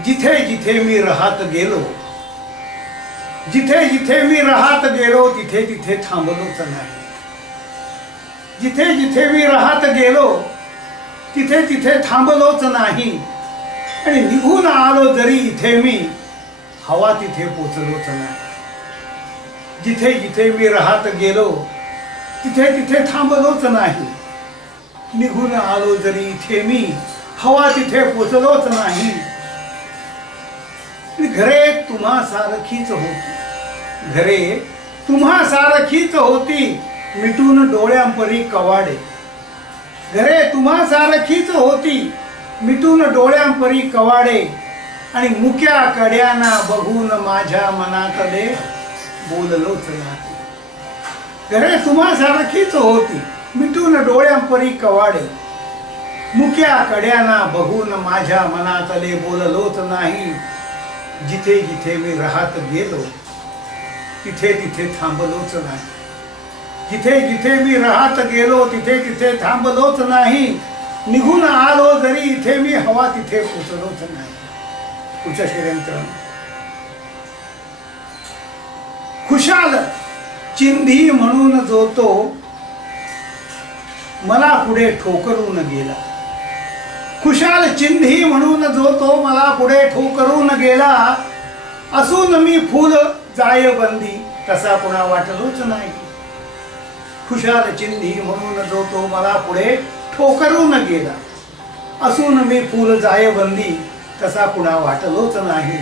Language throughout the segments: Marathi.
जिथे जिथे मी राहत गेलो जिथे जिथे मी राहत गेलो तिथे तिथे थांबलोच नाही. जिथे जिथे मी राहत गेलो तिथे तिथे थांबलोच नाही. आणि निघून आलो जरी इथे मी हवा तिथे पोचलोच नाही. जिथे जिथे मी राहत गेलो तिथे तिथे थांबलोच नाही. निघून आलो जरी इथे मी हवा तिथे पोचलोच नाही. घरे तुम्हा सारखीच होती. घरे तुम्हा सारखीच होती. मिटून डोळ्यांपरी कवाडे. घरे तुम्हा सारखीच होती. मिटून डोळ्यांपरी कवाडे. आणि मुक्या कड्यांना बघून माझ्या मनातले बोललोच नाही. घरे तुम्हा सारखीच होती. मिटून डोळ्यांपरी कवाडे. मुक्या कड्यांना बघून माझ्या मनातले बोललोच नाही. जिथे जिथे मी राहत गेलो तिथे तिथे थांबलोच नाही. जिथे जिथे मी राहत गेलो तिथे तिथे थांबलोच नाही. निघून आलो जरी इथे मी हवा तिथे पोचलोच नाही. तुझ्या शेऱ्यांचं खुशाल चिंधी म्हणून जो तो मला पुढे ठोकरून गेला. खुशाल चिंधी म्हणून जो तो मला पुढे ठोकरून गेला असून मी फुल जायबंदी तसा पुन्हा वाटलोच नाही. खुशाल चिंधी म्हणून जो तो मला पुढे ठोकरून गेला असून मी फुल जायबंदी तसा पुन्हा वाटलोच नाही.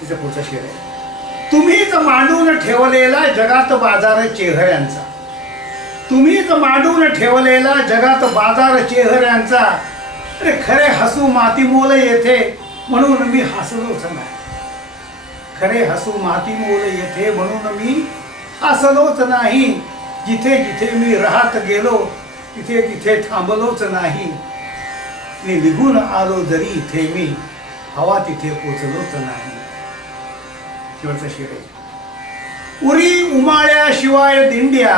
तिचा पुढचा शेर आहे. तुम्हीच मांडून ठेवलेला जगात बाजार चेहऱ्यांचा. तुम्हीच मांडून ठेवलेला जगात बाजार चेहऱ्यांचा. अरे खरे हसू माती मोल येथे म्हणून मी हसलोच नाही. खरे हसू माती मोल येथे म्हणून मी हसलोच नाही. जिथे जिथे मी राहत गेलो तिथे तिथे थांबलोच नाही. मी निघून आलो जरी इथे मी हवा तिथे पोचलोच नाही. शेवटचं शिरे उरी उमाळ्याशिवाय दिंड्या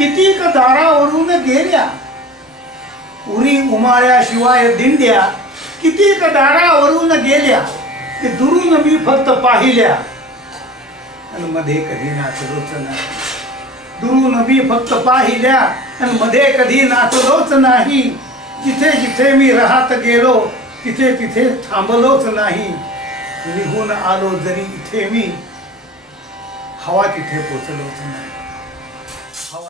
कितीक दारावरून गेल्या. उरी उमाळ्याशिवाय दिंड्या कितीक दारावरून गेल्या. ते दुरून मी फक्त पाहिल्या. आणि मध्ये कधी नाचलोच नाही. दुरून मी फक्त पाहिल्या आणि मध्ये कधी नाचलोच नाही. जिथे जिथे मी राहत गेलो तिथे तिथे थांबलोच नाही. निघून आलो जरी इथे मी हवा तिथे पोचलोच नाही.